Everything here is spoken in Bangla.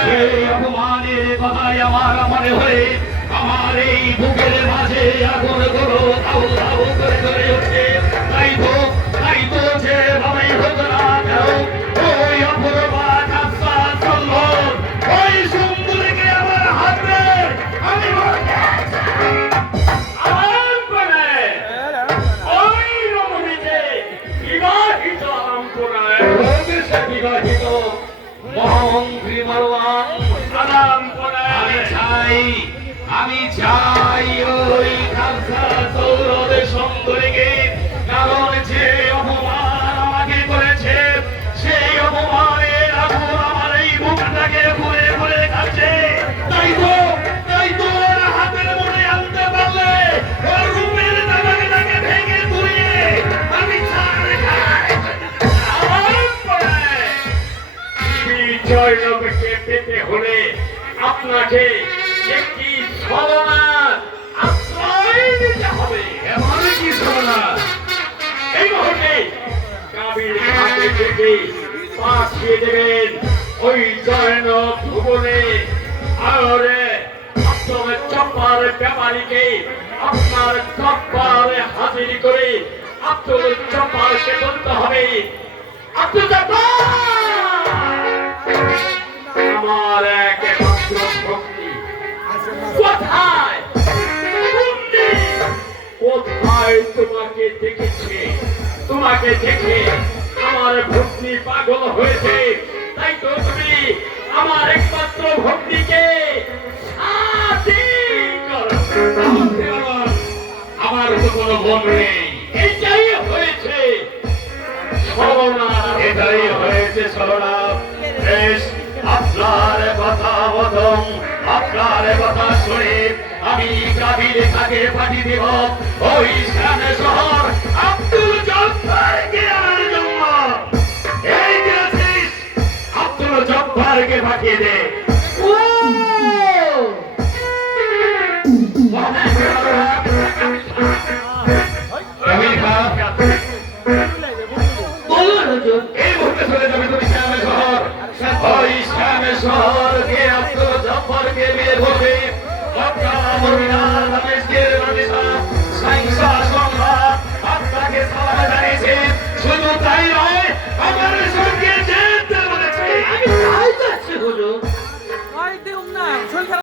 সেই অপমানের কথাই আমার মনে হয়ে আমার এই বুকের মাঝে আগুন করো ধাউ ধাউ করে ধরে আমি চাই ওই খালসা সৌরভের সুন্দরীকে কারণ যে অপমান আমাকে করেছে, সেই অপমানের আমার এই বুকটাকে ঘুরে ঘুরে খাচ্ছে। তাই তো, তাই পেতে হলে আপনাকে একটি কাবির হাতে থেকে পাঠিয়ে দেবেন। ওই জয়ন ভুবনে। আরে আপনার চপ্পার ব্যাপারীকে আপনার চপ্পারে হাজির করে আপনার চপ্পারকে বলতে হবে। আপনার আমার একমাত্র ভক্তি। কোথায়? কোথায় তোমাকে দেখেছে তোমাকে দেখে আমার ভক্তি পাগল হয়েছে। তাই তো তুমি আমার একমাত্র ভক্তিকে আমার তো কোনো মন নেই। এইটাই হয়েছে। এটাই হয়েছে সরলা। বেশ, আপনার কথা মতন, আপনার কথা শুনে আমি কাবির তাকে পাঠিয়ে দেব। ওই শ্যামে শহর জব্বারকে পাঠিয়ে দে আমির খান বলুন হুজুর। এই মুহূর্তে চলে যাবে তুমি শ্যামে শহর। ওই শ্যামে শহরকে আব্দুল জব্বারকে বিয়ে করবে মক্কা মদিনার দামেস্কের বাদশা সাইসা সংবাদ আপনাকে সালাম জানিয়েছে। শুধু তাই নয়